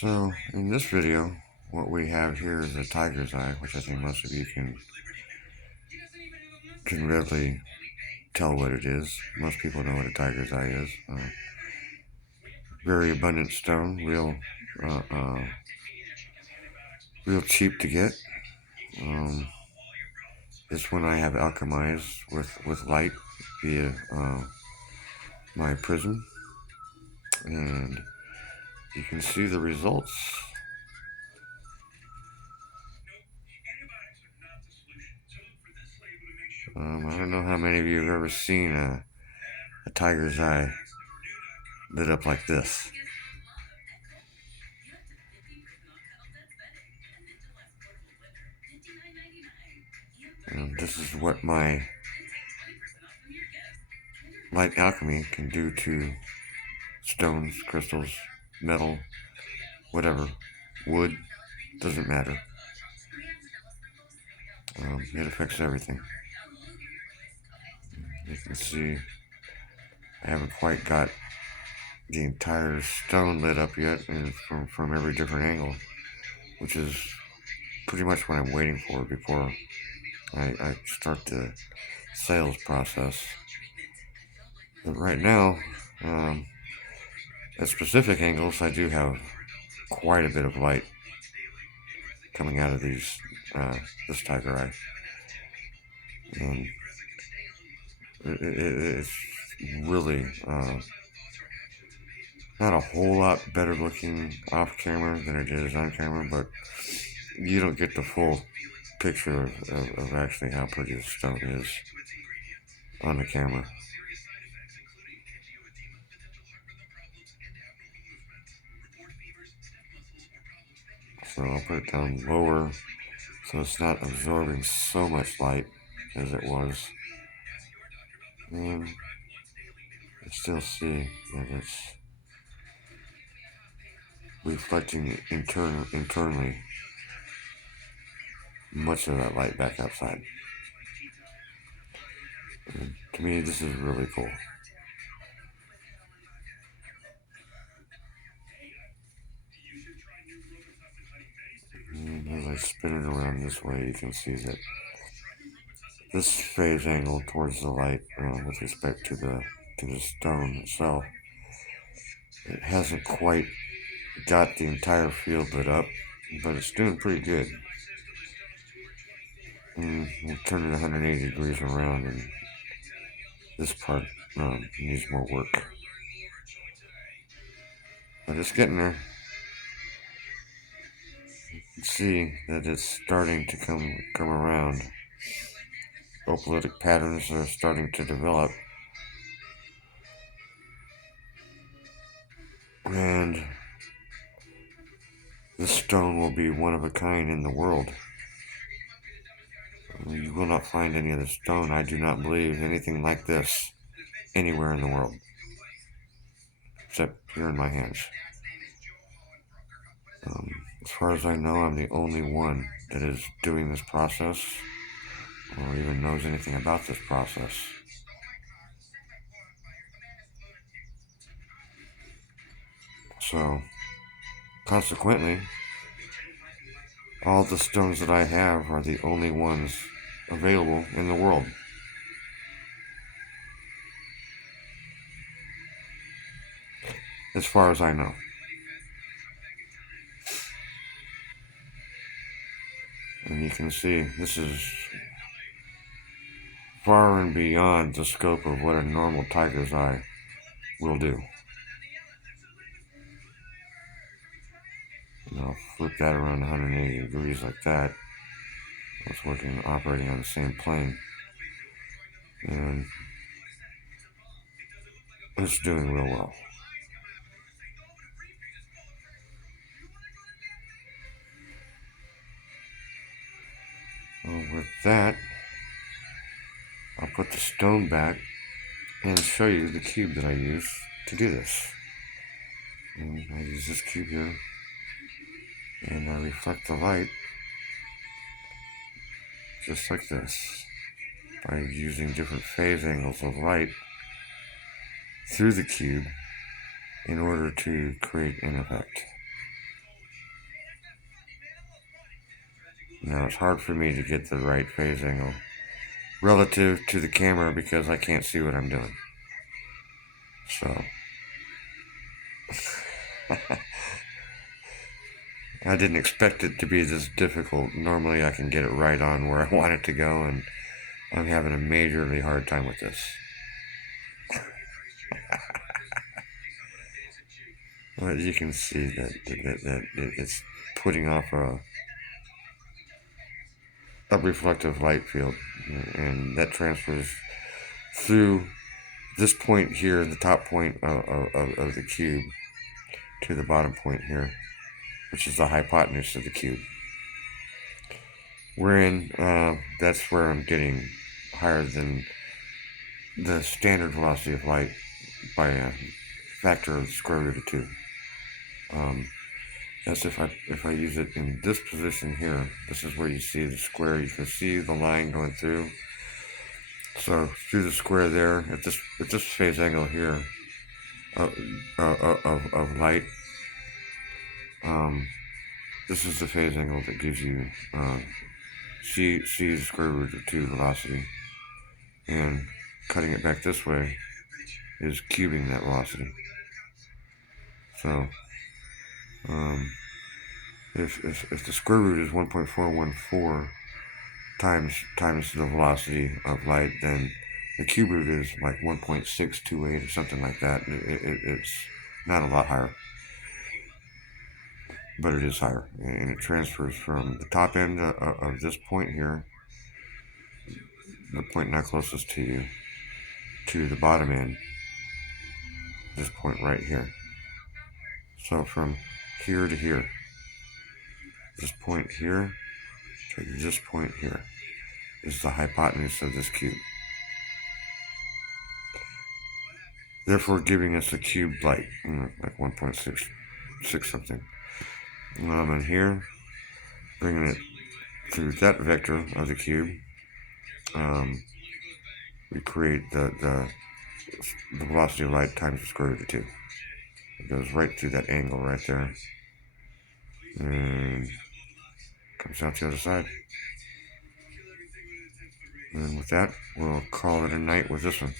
So, in this video, what we have here is a tiger's eye, which I think most of you can readily tell what it is. Most people know what a tiger's eye is. Very abundant stone, uh, uh, real cheap to get. This one I have alchemized with light via my prism, and you can see the results. I don't know how many of you have ever seen a tiger's eye lit up like this. This is what my light alchemy can do to stones, crystals, metal, whatever, wood, doesn't matter. It affects everything. You can see I haven't quite got the entire stone lit up yet, and from every different angle, which is pretty much what I'm waiting for before I start the sales process. But right now, at specific angles, I do have quite a bit of light coming out of this tiger eye. It's really not a whole lot better looking off camera than it is on camera, but you don't get the full picture of actually how pretty the stone is on the camera. So I'll put it down lower so it's not absorbing so much light as it was. And you still see that it's reflecting internally much of that light back outside. And to me, this is really cool. And as I spin it around this way, you can see that this phase angle towards the light, with respect to the stone itself, it hasn't quite got the entire field lit up, but it's doing pretty good. And we'll turn it 180 degrees around, and this part needs more work. But it's getting there. You can see that it's starting to come around. Opalitic patterns are starting to develop. And this stone will be one of a kind in the world. You will not find any other stone, I do not believe, anything like this anywhere in the world, except here in my hands. As far as I know, I'm the only one that is doing this process, or even knows anything about this process. So, consequently, all the stones that I have are the only ones available in the world. As far as I know. And you can see this is far and beyond the scope of what a normal tiger's eye will do. And I'll flip that around 180 degrees like that. It's operating on the same plane. And it's doing real well. Well, with that, I'll put the stone back and show you the cube that I use to do this. And I use this cube here, and I reflect the light just like this by using different phase angles of light through the cube in order to create an effect. Now it's hard for me to get the right phase angle relative to the camera because I can't see what I'm doing. So I didn't expect it to be this difficult. Normally I can get it right on where I want it to go, and I'm having a majorly hard time with this. Well, you can see that it's putting off a reflective light field, and that transfers through this point here, the top point of the cube, to the bottom point here, which is the hypotenuse of the cube. Wherein that's where I'm getting higher than the standard velocity of light by a factor of the square root of 2. That's if I use it in this position here. This is where you see the square. You can see the line going through. So through the square there, at this phase angle here of light, this is the phase angle that gives you c the square root of 2 velocity, and cutting it back this way is cubing that velocity. So if the square root is 1.414 times the velocity of light, then the cube root is like 1.628 or something like that. It's not a lot higher, but it is higher, and it transfers from the top end of this point here, the point now closest to you, to the bottom end, this point right here. So from here to here, this point here to this point here is the hypotenuse of this cube, therefore giving us a cubed light, like 1.66 something. And here, bringing it through that vector of the cube, we create the velocity of light times the square root of 2. It goes right through that angle right there, and comes out the other side. And with that, we'll call it a night with this one.